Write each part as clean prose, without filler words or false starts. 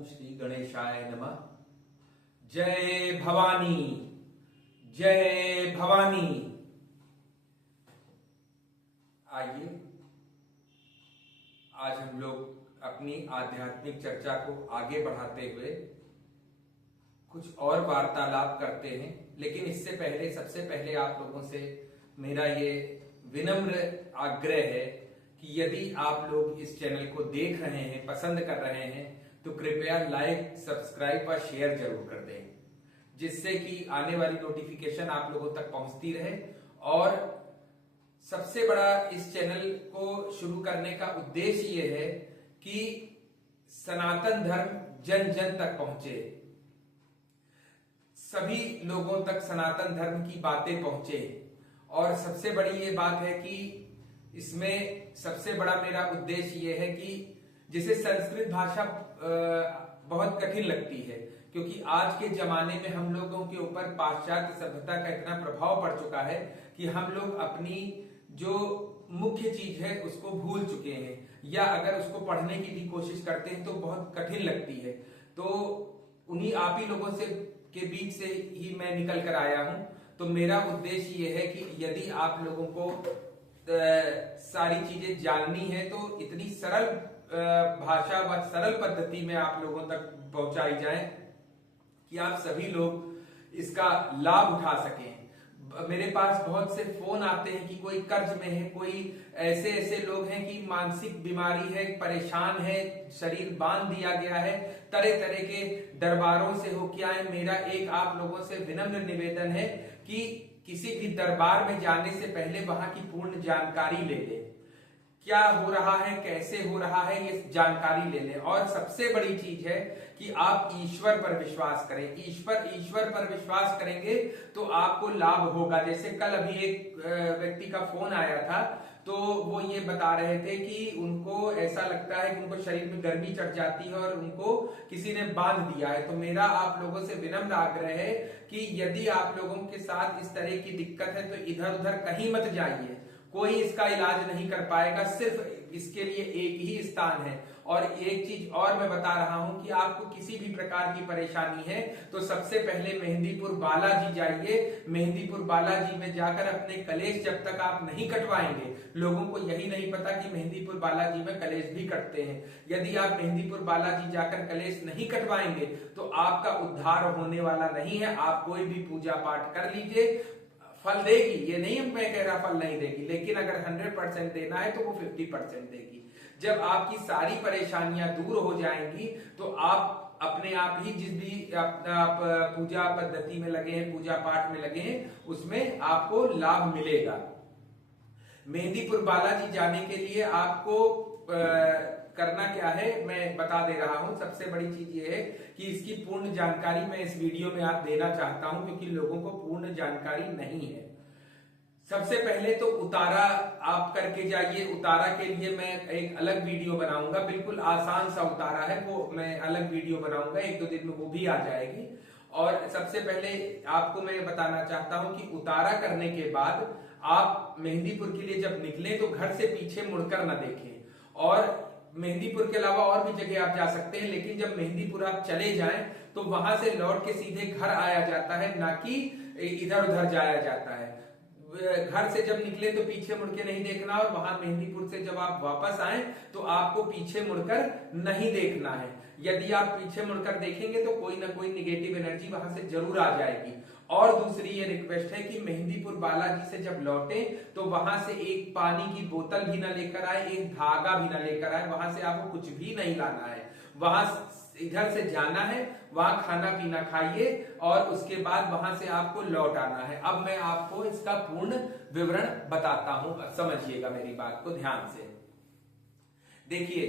ओम श्री गणेशाय नमः। जय भवानी, जय भवानी। आइए आज हम लोग अपनी आध्यात्मिक चर्चा को आगे बढ़ाते हुए कुछ और वार्तालाप करते हैं, लेकिन इससे पहले सबसे पहले आप लोगों से मेरा ये विनम्र आग्रह है कि यदि आप लोग इस चैनल को देख रहे हैं, पसंद कर रहे हैं, तो कृपया लाइक, सब्सक्राइब और शेयर जरूर कर दें, जिससे कि आने वाली नोटिफिकेशन आप लोगों तक पहुंचती रहे। और सबसे बड़ा इस चैनल को शुरू करने का उद्देश्य ये है कि सनातन धर्म जन जन तक पहुंचे, सभी लोगों तक सनातन धर्म की बातें पहुंचे। और सबसे बड़ी ये बात है कि इसमें सबसे बड़ा मेरा उद्देश्य ये है कि जिसे संस्कृत भाषा बहुत कठिन लगती है, क्योंकि आज के जमाने में हम लोगों के ऊपर पाश्चात्य सभ्यता का इतना प्रभाव पड़ चुका है कि हम लोग अपनी जो मुख्य चीज है उसको भूल चुके हैं, या अगर उसको पढ़ने की भी कोशिश करते हैं तो बहुत कठिन लगती है। तो उन्हीं आप ही लोगों से के बीच से ही मैं निकल कर आया हूं। तो मेरा उद्देश्य ये है कि यदि आप लोगों को सारी चीजें जाननी है तो इतनी सरल भाषा व सरल पद्धति में आप लोगों तक पहुंचाई जाए कि आप सभी लोग इसका लाभ उठा सकें। मेरे पास बहुत से फोन आते हैं कि कोई कर्ज में है, कोई ऐसे ऐसे लोग हैं कि मानसिक बीमारी है, परेशान है, शरीर बांध दिया गया है, तरह तरह के दरबारों से हो क्या है। मेरा एक आप लोगों से विनम्र निवेदन है कि किसी भी दरबार में जाने से पहले वहां की पूर्ण जानकारी ले लें, क्या हो रहा है, कैसे हो रहा है, ये जानकारी ले लें। और सबसे बड़ी चीज है कि आप ईश्वर पर विश्वास करें। ईश्वर पर विश्वास करेंगे तो आपको लाभ होगा। जैसे कल अभी एक व्यक्ति का फोन आया था, तो वो ये बता रहे थे कि उनको ऐसा लगता है कि उनको शरीर में गर्मी चढ़ जाती है और उनको किसी ने बांध दिया है। तो मेरा आप लोगों से विनम्र आग्रह है कि यदि आप लोगों के साथ इस तरह की दिक्कत है तो इधर उधर कहीं मत जाइए, कोई इसका इलाज नहीं कर पाएगा। सिर्फ इसके लिए एक ही स्थान है। और एक चीज और मैं बता रहा हूं कि आपको किसी भी प्रकार की परेशानी है तो सबसे पहले मेहंदीपुर बालाजी जाइए। मेहंदीपुर बालाजी में जाकर अपने कलेश जब तक आप नहीं कटवाएंगे, लोगों को यही नहीं पता कि मेहंदीपुर बालाजी में कलेश भी कटते हैं। यदि आप मेहंदीपुर बालाजी जाकर कलेश नहीं कटवाएंगे तो आपका उद्धार होने वाला नहीं है। आप कोई भी पूजा पाठ कर लीजिए, फल देगी, ये नहीं मैं कह रहा फल नहीं देगी, लेकिन अगर 100% देना है तो वो 50% देगी। जब आपकी सारी परेशानियां दूर हो जाएंगी तो आप अपने आप ही जिस भी आप पूजा पद्धति में लगे हैं, पूजा पाठ में लगे हैं, उसमें आपको लाभ मिलेगा। मेहंदीपुर बालाजी जाने के लिए आपको करना क्या है मैं बता दे रहा हूं। सबसे बड़ी चीज ये है कि इसकी पूर्ण जानकारी मैं इस वीडियो में आप देना चाहता हूं, क्योंकि लोगों को पूर्ण जानकारी नहीं है। सबसे पहले तो उतारा आप करके जाइए। उतारा के लिए मैं एक अलग वीडियो बनाऊंगा, बिल्कुल आसान सा उतारा है, वो मैं अलग वीडियो बनाऊंगा, 1-2 दिन में वो भी आ जाएगी। और सबसे पहले आपको मैं बताना चाहता हूं कि उतारा करने के बाद आप मेहंदीपुर के लिए जब निकले तो घर से पीछे मुड़कर न देखें। और मेहंदीपुर के अलावा और भी जगह आप जा सकते हैं, लेकिन जब मेहंदीपुर आप चले जाएं तो वहां से लौट के सीधे घर आया जाता है, ना कि इधर उधर जाया जाता है। घर से जब निकले तो पीछे मुड़ के नहीं देखना, और वहां मेहंदीपुर से जब आप वापस आए तो आपको पीछे मुड़कर नहीं देखना है। यदि आप पीछे मुड़कर देखेंगे तो कोई ना कोई निगेटिव एनर्जी वहां से जरूर आ जाएगी। और दूसरी ये रिक्वेस्ट है कि मेहंदीपुर बालाजी से जब लौटे तो वहां से एक पानी की बोतल भी ना लेकर आए, एक धागा भी ना लेकर आए, वहां से आपको कुछ भी नहीं लाना है। वहां इधर से जाना है, वहां खाना पीना खाइए और उसके बाद वहां से आपको लौट आना है। अब मैं आपको इसका पूर्ण विवरण बताता हूं, समझिएगा मेरी बात को ध्यान से। देखिए,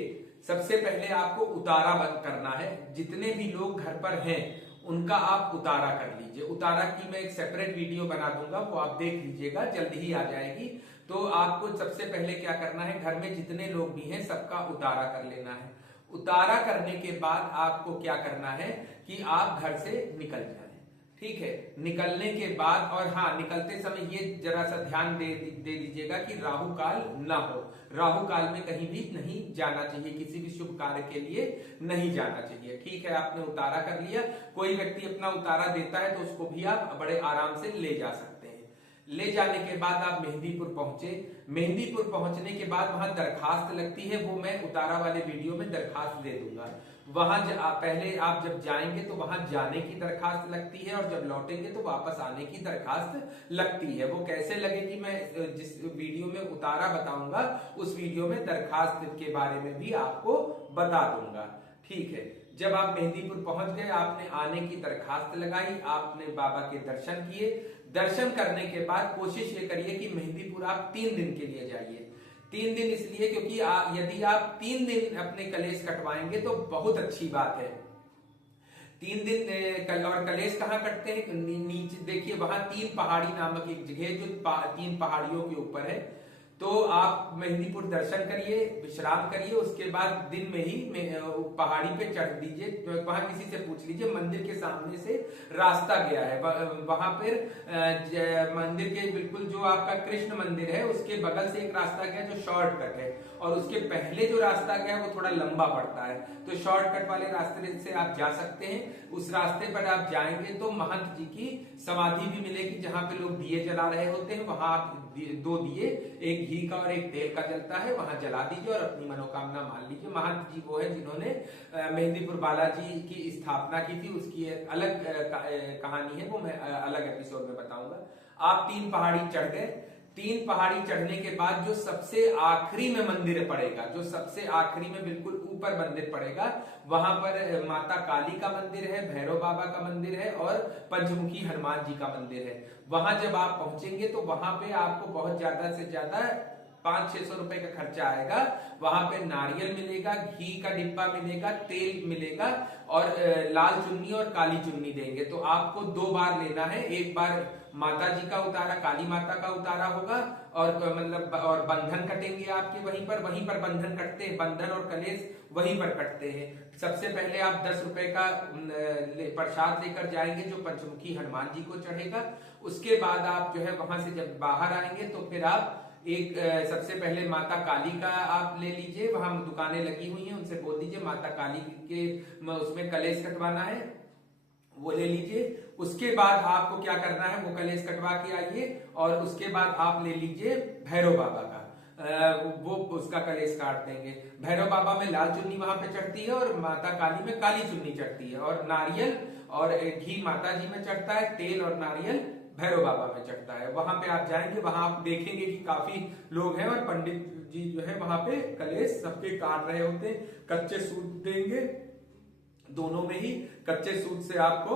सबसे पहले आपको उतारा बंद करना है। जितने भी लोग घर पर हैं उनका आप उतारा कर लीजिए। उतारा की मैं एक सेपरेट वीडियो बना दूंगा, वो आप देख लीजिएगा, जल्दी ही आ जाएगी। तो आपको सबसे पहले क्या करना है, घर में जितने लोग भी हैं सबका उतारा कर लेना है। उतारा करने के बाद आपको क्या करना है कि आप घर से निकल जाएं, ठीक है। निकलने के बाद, और हाँ, निकलते समय ये जरा सा ध्यान दे दीजिएगा कि राहु काल ना हो। राहु काल में कहीं भी नहीं जाना चाहिए, किसी भी शुभ कार्य के लिए नहीं जाना चाहिए। ठीक है, आपने उतारा कर लिया, कोई व्यक्ति अपना उतारा देता है तो उसको भी आप बड़े आराम से ले जा सकते हैं। ले जाने के बाद आप मेहंदीपुर पहुंचे। मेहंदीपुर पहुंचने के बाद वहां दरखास्त लगती है, वो मैं उतारा वाले वीडियो में दरखास्त दे दूंगा। वहां पहले आप जब जाएंगे तो वहां जाने की दरखास्त लगती है, और जब लौटेंगे तो वापस आने की दरखास्त लगती है। वो कैसे लगेगी मैं जिस वीडियो में उतारा बताऊंगा उस वीडियो में दरखास्त के बारे में भी आपको बता दूंगा। ठीक है, जब आप मेहंदीपुर पहुंच गए, आपने आने की दरखास्त लगाई, आपने बाबा के दर्शन किए। दर्शन करने के बाद कोशिश ये करिए कि मेहंदीपुर आप 3 दिन के लिए जाइए। 3 दिन इसलिए क्योंकि यदि आप 3 दिन अपने कलेश कटवाएंगे तो बहुत अच्छी बात है। 3 दिन और कलेश कहाँ कटते हैं? नीचे देखिए, वहां 3 पहाड़ी नामक एक जगह है जो 3 पहाड़ियों के ऊपर है। तो आप मेहंदीपुर दर्शन करिए, विश्राम करिए, उसके बाद दिन में ही पहाड़ी पे चढ़ दीजिए। तो वहां किसी से पूछ लीजिए, मंदिर के सामने से रास्ता गया है, वहां पर मंदिर के बिल्कुल जो आपका कृष्ण मंदिर है उसके बगल से एक रास्ता गया जो शॉर्टकट है, और उसके पहले जो रास्ता गया वो थोड़ा लंबा पड़ता है। तो शॉर्टकट वाले रास्ते से आप जा सकते हैं। उस रास्ते पर आप जाएंगे तो महंत जी की समाधि भी मिलेगी, जहां पे लोग दिए जला रहे होते हैं। वहां आप 2 दिए, एक घी का और एक तेल का जलता है, वहां जला दीजिए और अपनी मनोकामना मान लीजिए। महंत जी वो है जिन्होंने मेहंदीपुर बालाजी की स्थापना की थी, उसकी एक अलग कहानी है, वो मैं अलग एपिसोड में बताऊंगा। आप 3 पहाड़ी चढ़ गए। 3 पहाड़ी चढ़ने के बाद जो सबसे आखिरी में मंदिर पड़ेगा, जो सबसे आखिरी में बिल्कुल ऊपर मंदिर पड़ेगा, वहां पर माता काली का मंदिर है, भैरव बाबा का मंदिर है और पंचमुखी हनुमान जी का मंदिर है। वहां जब आप पहुंचेंगे तो वहां पे आपको बहुत ज्यादा से ज्यादा 500-600 रुपए का खर्चा आएगा। वहां पे नारियल मिलेगा, घी का डिब्बा मिलेगा, तेल मिलेगा और लाल चुन्नी और काली चुन्नी देंगे। तो आपको 2 बार लेना है, एक बार माता जी का उतारा, काली माता का उतारा होगा, और मतलब और बंधन कटेंगे आपके वहीं पर बंधन कटते हैं, बंधन और कलेश वहीं पर कटते हैं। सबसे पहले आप 10 रुपए का प्रसाद लेकर जाएंगे जो पंचमुखी हनुमान जी को चढ़ेगा। उसके बाद आप जो है वहां से जब बाहर आएंगे तो फिर आप एक सबसे पहले माता काली का आप ले लीजिए, वहां दुकानें लगी हुई हैं, उनसे बोल दीजिए माता काली के उसमें कलेश कटवाना है, वो ले लीजिए। उसके बाद आपको क्या करना है, वो कलेश कटवा के आइए, और उसके बाद आप ले लीजिए भैरव बाबा का, वो उसका कलेश काट देंगे। भैरव बाबा में लाल चुन्नी वहां पे चढ़ती है और माता काली में काली चुन्नी चढ़ती है, और नारियल और घी माता जी में चढ़ता है, तेल और नारियल भैरव बाबा में चढ़ता है। वहां पे आप जाएंगे, वहां आप देखेंगे कि काफी लोग हैं और पंडित जी जो है वहां पे कलेश सबके काट रहे होते हैं। कच्चे सूत देंगे, दोनों में ही कच्चे सूत से आपको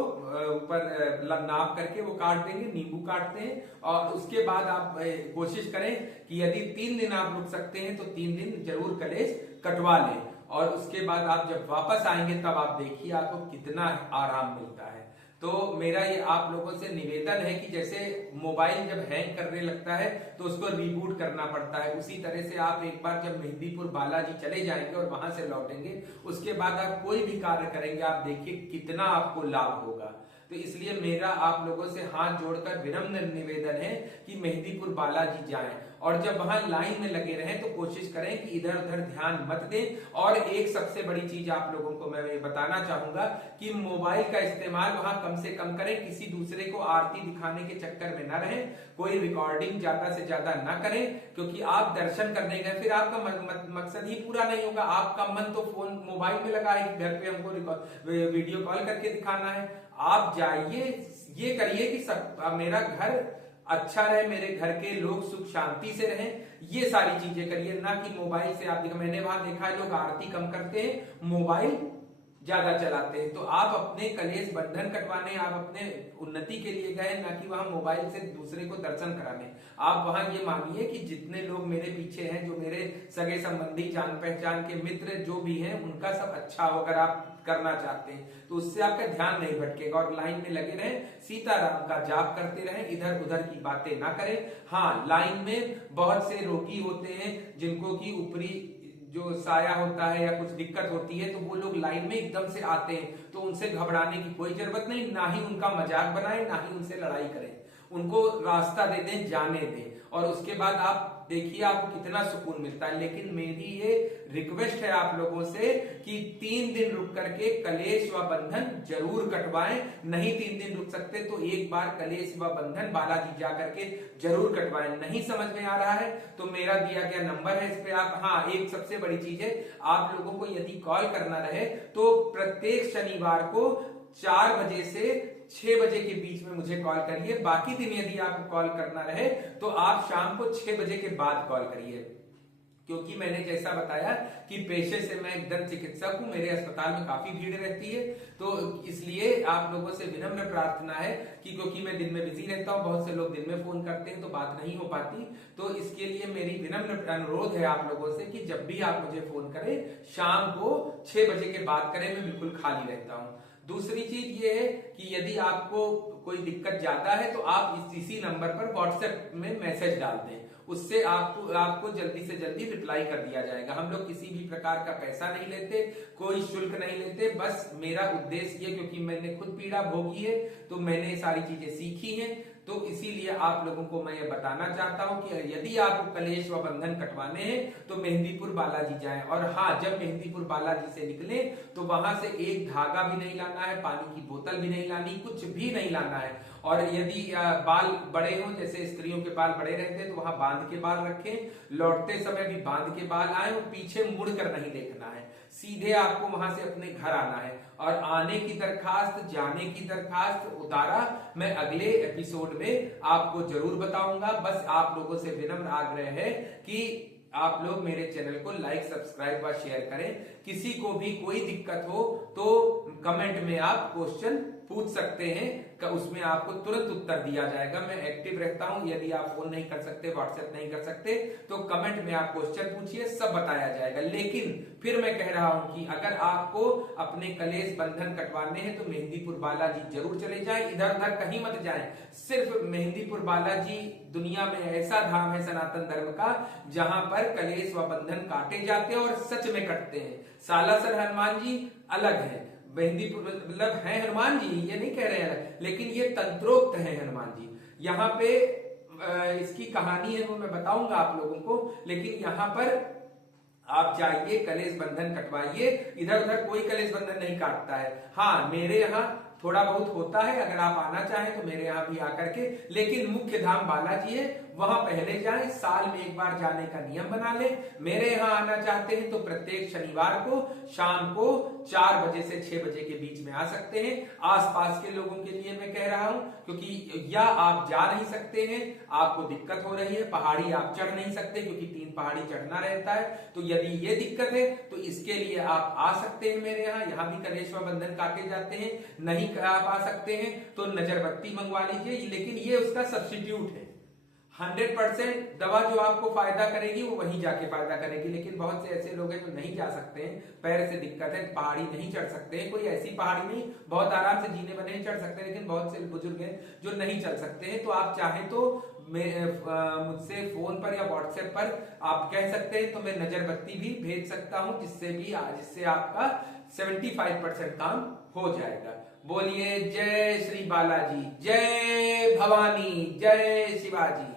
ऊपर नाप करके वो काट देंगे, नींबू काटते हैं। और उसके बाद आप कोशिश करें कि यदि 3 दिन आप रुक सकते हैं तो 3 दिन जरूर कलेश कटवा लें, और उसके बाद आप जब वापस आएंगे तब आप देखिए आपको कितना आराम मिलता है। तो मेरा ये आप लोगों से निवेदन है कि जैसे मोबाइल जब हैंग करने लगता है तो उसको रिबूट करना पड़ता है, उसी तरह से आप एक बार जब मेहंदीपुर बालाजी चले जाएंगे और वहां से लौटेंगे, उसके बाद आप कोई भी कार्य करेंगे, आप देखिए कितना आपको लाभ होगा। तो इसलिए मेरा आप लोगों से हाथ जोड़कर विनम्र निवेदन है कि मेहंदीपुर बालाजी जाएं, और जब वहां लाइन में लगे रहें तो कोशिश करें कि इधर उधर ध्यान मत दें। और एक सबसे बड़ी चीज आप लोगों को मैं ये बताना चाहूंगा कि मोबाइल का इस्तेमाल वहां कम से कम करें, किसी दूसरे को आरती दिखाने के चक्कर में न रहें, कोई रिकॉर्डिंग ज्यादा से ज्यादा न करें, क्योंकि आप दर्शन करने गए, फिर आपका मकसद ही पूरा नहीं होगा। आपका मन तो फोन मोबाइल में लगा है कि घर पे हमको वीडियो कॉल करके दिखाना है। आप जाइए, ये करिए कि सब मेरा घर अच्छा रहे, मेरे घर के लोग सुख शांति से रहें, ये सारी चीजें करिए, ना कि मोबाइल से आप देखो, मैंने वहां देखा है लोग आरती कम करते हैं, मोबाइल ज्यादा चलाते हैं। तो आप अपने कलेश बंधन कटवाने, आप अपने उन्नति के लिए गए, ना कि वहां मोबाइल से दूसरे को दर्शन कराने। आप वहां ये मानिए कि जितने लोग मेरे पीछे हैं, जो मेरे सगे संबंधी, जान पहचान के मित्र जो भी हैं, उनका सब अच्छा हो, अगर आप करना चाहते हैं तो उससे आपका ध्यान नहीं भटकेगा, और लाइन में लगे रहें, सीताराम का जाप करते रहें, इधर उधर की बातें ना करें। हाँ, लाइन में बहुत से रोगी होते हैं जिनको की ऊपरी जो साया होता है या कुछ दिक्कत होती है तो वो लोग लाइन में एकदम से आते हैं, तो उनसे घबराने की कोई जरूरत नहीं, ना ही उनका मजाक बनाएं, ना ही उनसे लड़ाई करें, उनको रास्ता दे दें, जाने दें, और उसके बाद आप देखिए आपको कितना सुकून मिलता है। लेकिन मेरी ये रिक्वेस्ट है आप लोगों से कि 3 दिन रुक करके कलेश व बंधन जरूर कटवाएं। नहीं 3 दिन रुक सकते तो एक बार कलेश व बंधन बालाजी जा करके जरूर कटवाएं। नहीं समझ में आ रहा है तो मेरा दिया गया नंबर है, इस पे आप, हाँ एक सबसे बड़ी चीज है, आप लोगों को यदि कॉल करना रहे तो प्रत्येक शनिवार को 4 बजे से 6 बजे के बीच में मुझे कॉल करिए। बाकी दिन यदि आपको कॉल करना रहे तो आप शाम को 6 बजे के बाद कॉल करिए, क्योंकि मैंने जैसा बताया कि पेशे से मैं एक दंत चिकित्सक हूं, मेरे अस्पताल में काफी भीड़ रहती है, तो इसलिए आप लोगों से विनम्र प्रार्थना है कि क्योंकि मैं दिन में बिजी रहता हूं, बहुत से लोग दिन में फोन करते हैं तो बात नहीं हो पाती, तो इसके लिए मेरी विनम्र अनुरोध है आप लोगों से कि जब भी आप मुझे फोन करें शाम को 6 बजे के बाद करें, मैं बिल्कुल खाली रहता हूं। दूसरी चीज ये है कि यदि आपको कोई दिक्कत ज्यादा है तो आप इसी नंबर पर व्हाट्सएप में मैसेज डाल दें, उससे आपको जल्दी से जल्दी रिप्लाई कर दिया जाएगा। हम लोग किसी भी प्रकार का पैसा नहीं लेते, कोई शुल्क नहीं लेते, बस मेरा उद्देश्य ये, क्योंकि मैंने खुद पीड़ा भोगी है तो मैंने ये सारी चीजें सीखी हैं, तो इसीलिए आप लोगों को मैं ये बताना चाहता हूं कि यदि आपको कलेश व बंधन कटवाने हैं तो मेहंदीपुर बालाजी जाएं। और हाँ, जब मेहंदीपुर बालाजी से निकले तो वहां से एक धागा भी नहीं लाना है, पानी की बोतल भी नहीं लानी, कुछ भी नहीं लाना है। और यदि बाल बड़े हों, जैसे स्त्रियों के बाल बड़े रहते हैं तो वहां बांध के बाल रखें, लौटते समय भी बांध के बाल आए और पीछे मुड़कर नहीं देखना है, सीधे आपको वहां से अपने घर आना है। और आने की दरखास्त, जाने की दरखास्त उतारा मैं अगले एपिसोड में आपको जरूर बताऊंगा। बस आप लोगों से विनम्र आग्रह है कि आप लोग मेरे चैनल को लाइक, सब्सक्राइब व शेयर करें। किसी को भी कोई दिक्कत हो तो कमेंट में आप क्वेश्चन पूछ सकते हैं, उसमें आपको तुरंत उत्तर दिया जाएगा। मैं एक्टिव रहता हूं, यदि आप फोन नहीं कर सकते, व्हाट्सएप नहीं कर सकते तो कमेंट में आप क्वेश्चन पूछिए, सब बताया जाएगा। लेकिन फिर मैं कह रहा हूं कि अगर आपको अपने कलेश बंधन कटवाने हैं तो मेहंदीपुर बालाजी जरूर चले जाएं, इधर उधर कहीं मत जाएं। सिर्फ मेहंदीपुर बालाजी दुनिया में ऐसा धाम है सनातन धर्म का जहां पर कलेश व बंधन काटे जाते हैं और सच में कटते हैं। सालासर हनुमान जी अलग है, मेहंदीपुर मतलब है हनुमान जी, ये नहीं कह रहे हैं, लेकिन ये तंत्रोक्त है हनुमान जी। यहाँ पे इसकी कहानी है वो मैं बताऊंगा आप लोगों को, लेकिन यहाँ पर आप जाइए, कलेश बंधन कटवाइए, इधर उधर कोई कलेश बंधन नहीं काटता है। हाँ, मेरे यहाँ थोड़ा बहुत होता है, अगर आप आना चाहें तो मेरे यहाँ भी आकर के, लेकिन मुख्य धाम बालाजी है, वहां पहले जाएं, साल में एक बार जाने का नियम बना लें। मेरे यहाँ आना चाहते हैं तो प्रत्येक शनिवार को शाम को 4 बजे से 6 बजे के बीच में आ सकते हैं। आसपास के लोगों के लिए मैं कह रहा हूं, क्योंकि या आप जा नहीं सकते हैं, आपको दिक्कत हो रही है, पहाड़ी आप चढ़ नहीं सकते क्योंकि 3 पहाड़ी चढ़ना रहता है, तो यदि ये दिक्कत है तो इसके लिए आप आ सकते हैं मेरे यहाँ। यहाँ भी कलेश व बंधन काटे जाते हैं। नहीं आप आ सकते हैं तो नजरबत्ती मंगवा लीजिए, लेकिन ये उसका सब्स्टिट्यूट है। 100% दवा जो आपको फायदा करेगी वो वहीं जाके फायदा करेगी। लेकिन बहुत से ऐसे लोग हैं जो नहीं जा सकते हैं, पैर से दिक्कत है, पहाड़ी नहीं चढ़ सकते हैं। कोई ऐसी पहाड़ी नहीं, बहुत आराम से जीने बने चढ़ सकते हैं, लेकिन बहुत से बुजुर्ग हैं जो नहीं चल सकते हैं। तो आप चाहें तो मुझसे फोन पर या व्हाट्सएप पर आप कह सकते हैं, तो मैं नजरबत्ती भी भेज सकता हूं, जिससे आपका 75% काम हो जाएगा। बोलिए जय श्री बालाजी, जय भवानी, जय शिवाजी।